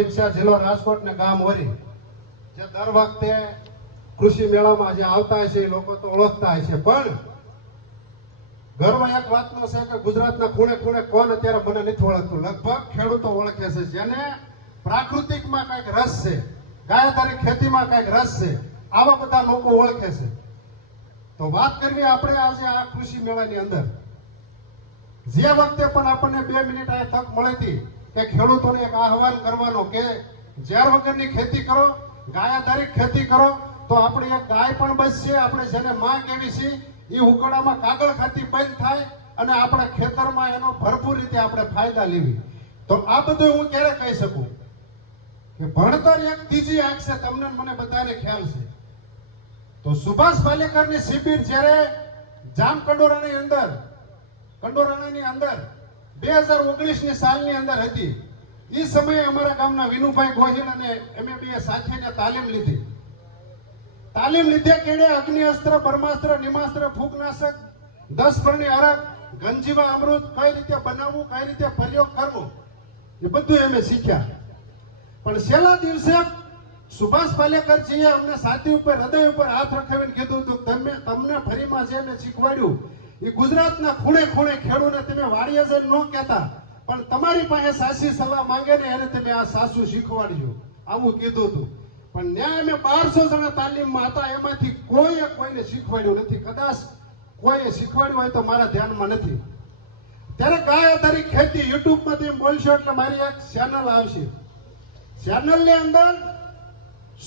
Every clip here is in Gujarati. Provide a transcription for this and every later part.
શિક્ષા જિલ્લો રાજકોટ ને ગામ વરી જે દર વખતે કૃષિ મેળામાં જે આવતા છે એ લોકો તો ઓળખતા છે પણ ગર્વ એક વાતનો છે કે ગુજરાતના ખૂણે ખૂણે કોણ અત્યારે મને નથી ઓળખતું. લગભગ ખેડૂતો ઓળખે છે. જેને પ્રાકૃતિકમાં કંઈક રસ છે ગાયધારી ખેતીમાં કંઈક રસ છે, આવા બધા લોકો ઓળખે છે. તો વાત કરીએ આપણે આજે આ કૃષિ મેળાની અંદર. જે વખતે પણ આપણને બે મિનિટ આ તક મળી હતી કે ખેડૂતોને એક આહવાન કરવાનો કે ઝેર વગરની ખેતી કરો, ગાયાધારી ખેતી કરો, તો આપણી એક ગાય પણ બચશે, આપણે જેને માં કેવી છે, એ ઉકળામાં કાગળ ખાતી બંધ થાય અને આપણે ખેતરમાં એનો ભરપૂર રીતે આપણે ફાયદા લેવી. તો આ બધું હું ક્યારે કહી શકું? કે ભણતર એક ત્રીજી આંખ છે, તમને મને બધાને ખ્યાલ છે. તો સુભાષ પાલેકરની શિબિર જ્યારે જામ કંડોરાની અંદર, કંડોરાણાની અંદર બે હજાર ઓગણીસની સાલની અંદર હતી. એ સમયે અમારા ગામના વિનુભાઈ ગોહિલ અને અમે બે સાથીને તાલીમ લીધી. તાલીમ લીધે કેળે અગ્નિ અસ્ત્ર બ્રહ્માસ્ત્ર, નિમાસ્ત્ર, ફૂગનાશક દસ પરણી ગંજીવા અમૃત, કઈ રીતે બનાવવું, કઈ રીતે પ્રયોગ કરવો, એ બધું અમે શીખ્યા. પણ છેલ્લા દિવસે સુભાષ પાલેકરજીએ અમને સાથી ઉપર, હૃદય ઉપર હાથ રખાવીને કીધું હતું, તમે, તમને ફરીમાં જે મેં શીખવાડ્યું એ ગુજરાતના ખૂણે ખૂણે ખેડૂને તમે વાડીએ ન કહેતા, પણ તમારી પાસે સાસી સલાહ માંગે ને એને તમે આ સાસુ શીખવાડજો. આવું કીધું હતું પણ ન્યાય અમે બારસો જણા તાલીમમાં હતા, એમાંથી કોઈએ કોઈને શીખવાડ્યું નથી. કદાચ કોઈએ શીખવાડ્યું હોય તો મારા ધ્યાનમાં નથી. ત્યારે ગાય આધારિત ખેતી યુટ્યુબમાં તમે બોલશો એટલે મારી એક ચેનલ આવશે. ચેનલની અંદર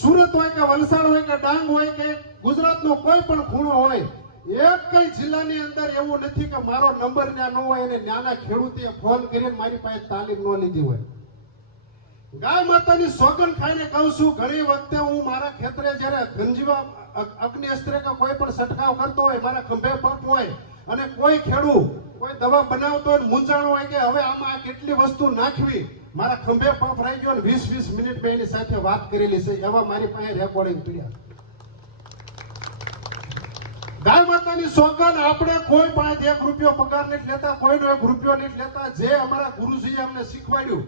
સુરત હોય કે વલસાડ હોય કે ડાંગ હોય કે ગુજરાતનો કોઈ પણ ખૂણો હોય એક જિલ્લાની અંદર એવું નથી કે મારો નંબર ત્યાં ન હોય અને નાના ખેડૂતે ફોન કરીને મારી પાસે તાલીમ ન લીધી હોય. ગાય માતાની સોગન ખાઈને કહું છું, ઘણી વખતે હું મારા ખેતરે જ્યારે ગંજીવા અગ- અગ્નિ કે કોઈ પણ છંટકાવ કરતો હોય, મારા ખંભે પંપ હોય અને કોઈ ખેડૂત કોઈ દવા બનાવતો હોય મૂંઝાણો હોય કે હવે આમાં આ કેટલી વસ્તુ નાખવી, મારા ખંભે પંપ રહી ગયો વીસ વીસ મિનિટ મેં એની સાથે વાત કરેલી છે, એવા મારી પાસે રેકોર્ડિંગ પડ્યા ગાય માતાની સોગન આપણે કોઈ એક રૂપિયો પગાર નથી લેતા, કોઈનો એક રૂપિયો નથી લેતા. જે અમારા ગુરુજીએ અમને શીખવાડ્યું,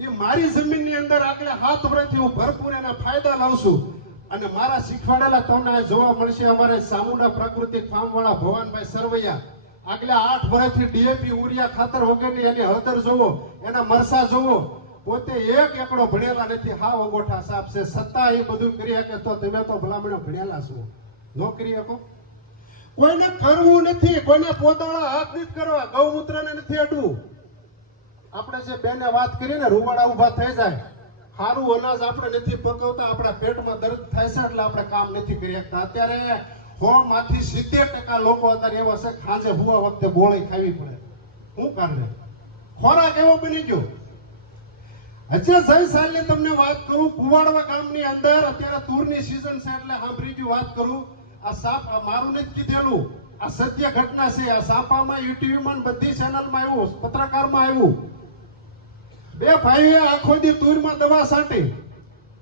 એ મારી જમીનની અંદર આગળ હાથ વર્ષથી હું ભરપૂર એના ફાયદા લાવશું અને મારા શીખવાડેલા તમને જોવા મળશે અમારે સામુના પ્રાકૃતિક ફાર્મ વાળા ભવાનભાઈ સરવૈયા. આગલા આઠ વર્ષથી ડીએપી ઉરિયા ખાતર વગરની એની હળદર જોવો, એના મરસા જોવો. પોતે એક એકડો ભણેલા નથી, હા અંગોઠા સાપ છે. સત્તા એ બધું કરી શકે તો તમે તો ભલામણો ભણેલા છો. નોકરી શકો કોઈને ફરવું નથી, કોઈને પોતાળા હાથ નથી કરવા, ગૌમૂત્રને નથી અડવું. આપણે જે બેને વાત કરીને રૂવાડા ઊભા થઈ જાય. સારું અનાજ આપણે નથી પકવતા, આપણા પેટમાં દર્દ થાય છે એટલે આપણે કામ નથી કરી શકતા. અત્યારે સો માંથી સિત્તેર ટકા લોકો અત્યારે એવા છે ખાંજે હુવા વખતે ગોળી ખાવી પડે. શું કારણે? ખોરાક એવો બની ગયો. હજે જય સાલની તમને વાત કરું, કુવાડવા ગામની અંદર, અત્યારે તુરની સિઝન છે એટલે સાંભળી વાત કરું. આ સાપ મારું જ કીધેલું. આ સત્ય ઘટના છે. આ સાપામાં યુટ્યુબમાં ને બધી ચેનલમાં આવ્યું પત્રકારમાં આવ્યું. બે ભાઈઓ આખો દી તુરમાં દવા સાટી.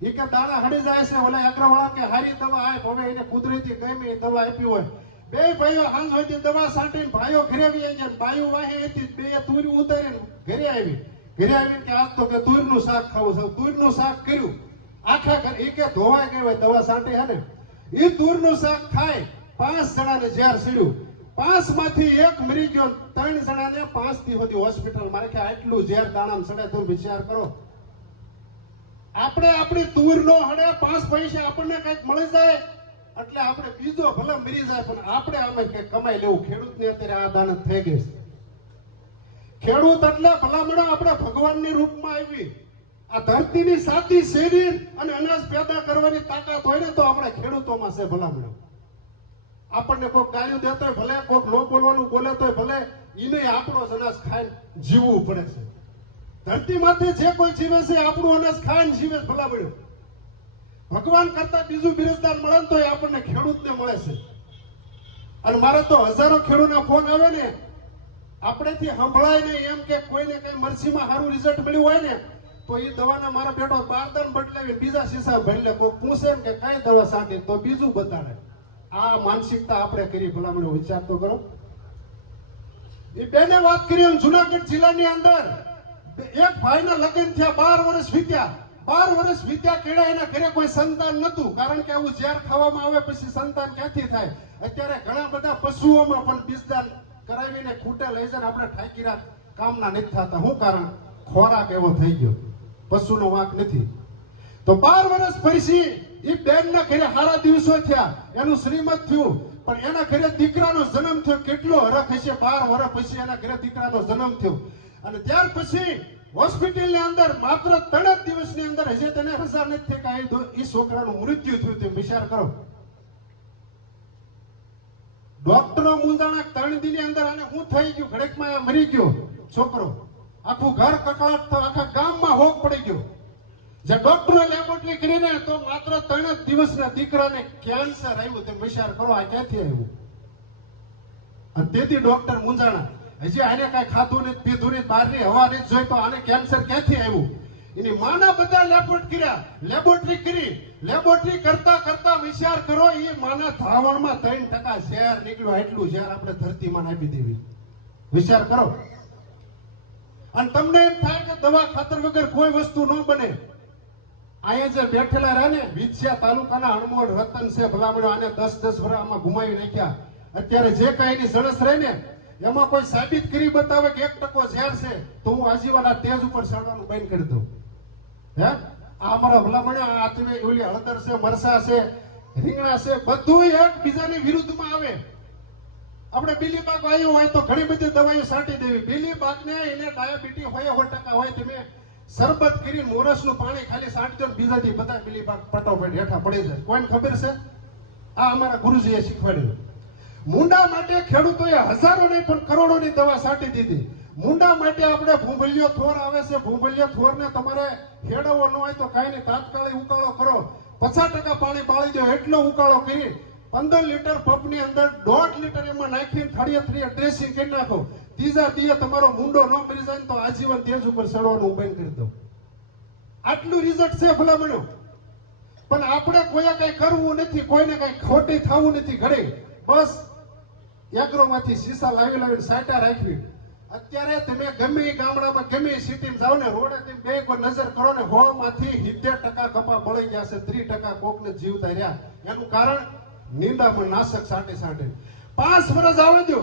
એ કે દાણા હડી જાય છે, ઓલા અગ્રવાળા કે હારી દવા આપ, હવે એને કુદરતી ગમે દવા આપી હોય. બે ભાઈઓ હાંસ હોય દવા સાટીને ભાઈઓ ઘરે આવી ગયા ભાઈઓ વાહે હતી બે તુરી ઉતારીને ઘરે આવી. ઘરે આવીને કે આજ તો કે તુરનું શાક ખાવું છે. તુરનું શાક કર્યું. આખા ઘર એ કે ધોવાઈ ગઈ હોય, દવા સાટી હે ને. ઈ તુરનું શાક ખાય, પાંચ જણાને ઝેર સીડ્યું. પાંચમાંથી એક મરી ગયો ત્રણ જણાને પાંચથી સુધી હોસ્પિટલ મારે કે આટલું ઝેર દાણામાં સડે તો વિચાર કરો. આપણે આપણી તુર નો હડે, પાંચ પૈસા આપણને કંઈક મળી જાય. એટલે આપણે બીજો ભલે મરી જાય, પણ આપણે અમે કઈ કમાઈ લેવું. ખેડૂતની અત્યારે આ દાનત થઈ ગઈ ખેડૂત એટલે ભલામણો આપણે ભગવાનની રૂપમાં આવી. આ ધરતીની સાતી શેરી અને અનાજ પેદા કરવાની તાકાત હોય ને તો આપણે ખેડૂતોમાં છે ભલામણો. આપણને કોઈક ગાયું દેતો ભલે કોઈક નો બોલવાનું બોલે તોય ભલે એને આપણો અનાજ ખાઈને જીવવું પડે છે. ધરતીમાંથી જે કોઈ જીવે છે, આપણું અનાજ ખાઈને જીવે ભલામણો. ભગવાન કરતા બીજું બિરજદાર મળે તો એ આપણને ખેડૂતને મળે છે. અને મારે તો હજારો ખેડૂતના ફોન આવે ને આપણેથી સંભળાય ને એમ કે કોઈને કઈ મરસીમાં સારું રિઝલ્ટ મળ્યું હોય ને તો એ દવાના મારા બેટો બારદાન બદલાવી બીજા શીશા ભરી લે કોઈ પૂછે કે કઈ દવા સાંટી તો બીજું બતાડે. આ માનસિકતા આપણે કરી, ભલામણો વિચાર તો કરો. એ બેને વાત કરી એમ જુનાગઢ જિલ્લાની અંદર એક ભાઈના લગ્ન થયા, બાર વર્ષ વીત્યા. બાર વર્ષ વીત્યા કેળા એના ઘરે કોઈ સંતાન નતું કારણ કે આવું ઝેર ખાવામાં આવે પછી સંતાન ક્યાંથી થાય? અત્યારે ઘણા બધા પશુઓમાં પણ બીજદાન કરાવીને ખૂટે લઈ જાય આપણે આપણે ઠાકીરા કામના નથી થતા. શું કારણ? ખોરાક એવો થઈ ગયો. પશુનો વાંક નથી. તો બાર વર્ષ પછી એ બેનના ઘરે સારા દિવસો થયા. એનું શ્રીમત થયું. પણ એના ઘરે દીકરાનો જન્મ થયો. કેટલો હરખ હશે બાર વર્ષ પછી એના ઘરે દીકરાનો જન્મ થયો. અને ત્યાર પછી હોસ્પિટલની અંદર માત્ર ત્રણ જ દિવસની અંદર હજી તેને રજા નથી થઈ. કાંઈ એ છોકરાનું મૃત્યુ થયું તે વિચાર કરો. ડોક્ટરો મુંદાણા ત્રણ દિનની અંદર અને હું થઈ ગયું. ઘડેકમાં મરી ગયો. છોકરો આખું ઘર કકળાટ આખા ગામમાં હોક પડી ગયો. જે ડોક્ટરે લેબોરેટરી કરીને તો માત્ર ત્રણ જ દિવસના દીકરાને કેન્સર આવ્યું. તેમ વિચાર કરો, આ ક્યાંથી આવ્યું? અને તેથી ડોક્ટર મુંજાણા હજી આને કાંઈ ખાધું નથી, પીધું નથી, બહારની હવા નથી જોઈ તો આને કેન્સર ક્યાંથી આવ્યું? એની માના બધા લેબોરેટ કર્યા. લેબોરેટરી કરી. લેબોરેટરી કરતા કરતા વિચાર કરો, એ માના ધાવણમાં ત્રણ ટકા ઝેર નીકળ્યું. એટલું ઝેર આપણે ધરતીમાં આપી દેવી. વિચાર કરો. અને તમને એમ થાય કે દવા ખાતર વગર કોઈ વસ્તુ ન બને. અહીંયા જે બેઠેલા રહે ને વિછિયા તાલુકાના અણમોડ રતન છે ભલામણો, આને દસ દસ વર્ષ ગુમાવી નાખ્યા. અત્યારે જે કાંઈ એની સરસ રહે ને, એમાં કોઈ સાબિત કરી બતાવે કે એક ટકો ઝેર છે, તો હું આજીવન તેજ ઉપર ચડવાનું બંધ કરી દઉં. હે? આ અમારા ભલામણ, આ ઓલી હળદર છે, મરસા છે, રીંગણા છે બધું એક બીજાની વિરુદ્ધમાં આવે. આપણે બીલીબાગ આવ્યું હોય તો ઘણી બધી દવાઈઓ સાટી દેવી. બીલીબાગને એને ડાયાબિટી હોય સો ટકા હોય, તમે શરબત કરીને મોરસનું પાણી ખાલી સાટજો ને બીજાથી બધા બીલીબાગ પટોપટ હેઠા પડી જાય. કોઈને ખબર છે? આ અમારા ગુરુજીએ શીખવાડ્યું. મુંડા માટે ખેડૂતોએ હજારો નહીં, પણ કરોડોની દવા સાટી દીધી. મુંડા માટે આપણે ભૂંભલિયો થોર આવે છે. ભૂંભલિયો થોરને તમારે ખેડવો ન હોય તો કાંઈ નહીં. તાત્કાલિક ઉકાળો કરો. પચાસ ટકા પાણી બાળી દો. એટલો ઉકાળો કરી પંદર લીટર પંપની અંદર દોઢ લીટર એમાં નાખીને થળીએ ડ્રેસિંગ કરી નાખો. ત્રીજા દીએ તમારો મુંડો ન મરી જાય તો આજીવન તેજ ઉપર ચડવાનું બંધ કરી દો. આટલું રિઝલ્ટ છે ભલામણો. પણ આપણે કોઈએ કઈ કરવું નથી, કોઈને કઈ ખોટી થવું નથી ઘરે. બસ એગ્રોમાંથી સીસા લાવી લાવીને સાટા રાખવી. અત્યારે તમે ગમે ગામડામાં, ગમે એ જાઓ ને, રોડે તમે બે કોઈ નજર કરો ને હો માંથી સિત્તેર ટકા કપા બળી ગયા છે, ત્રીસ ટકા કોકને જીવતા રહ્યા. એનું કારણ નિંદામણ નાશક સાટે સાટે. પાંચ વર્ષ આવે દો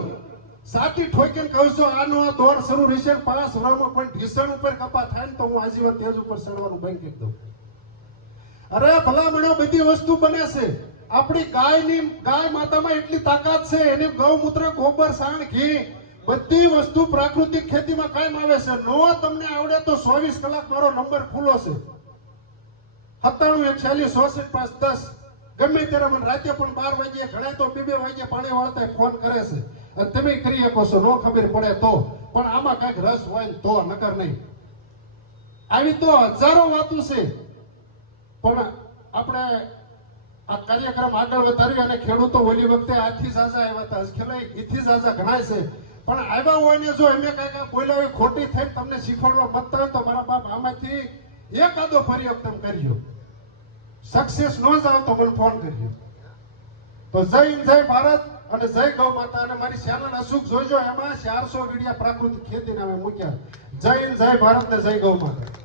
સાચી ઠોકીને કહું છું, આનો આ દોર શરૂ રહેશે પાંચ વર્ષમાં પણ ઢીસણ ઉપર કપા થાય ને તો હું આજીવન તેજ ઉપર ચડવાનું બંધ કરી દઉં. અરે ભલામણો બધી વસ્તુ બને છે. આપણી ગાયની, ગાય માતામાં એટલી તાકાત છે, એની ગૌમૂત્ર, ગોબર, સાણ, ઘી, બધી વસ્તુ પ્રાકૃતિક ખેતીમાં કાયમ આવે છે. નો તમને આવડે તો ચોવીસ કલાક મારો નંબર ખુલ્લો છે. સત્તાણું એક છ્યાલીસ ચોસઠ પાંચ દસ. ગમે ત્યારે મને રાતે પણ બાર વાગ્યે, ઘણા તો બે બે વાગ્યે પાણી વાળતા ફોન કરે છે. અને તમે કરી શકો છો, નો ખબર પડે તો. પણ આમાં કાંઈક રસ હોય તો, નકર નહીં. આવી તો હજારો વાતો છે. પણ આપણે આ કાર્યક્રમ આગળ વધારી અને ખેડૂતો ઓલી વખતે આથી ઝાઝા આવ્યા હતા. ખેલા ઈથી ઝાઝા ઘણા છે. પણ આવ્યા હોય ને જો એમને કાંઈક બોલ્યા હોય, ખોટી થઈને તમને શીખવાડવા મતતા તો મારા બાપ આમાંથી એકાદો ફરી તમે કરજો સક્સેસ ન જાવ તો મને ફોન કરજો. તો જય હિન્દ, જય ભારત અને જય ગૌ માતા અને મારી ચેનલ અશુક જોઈજો એમાં ચારસો વિડિયા પ્રાકૃતિક ખેતી નામે મૂક્યા. જય હિન્દ, જય ભારત ને જય ગૌ માતા.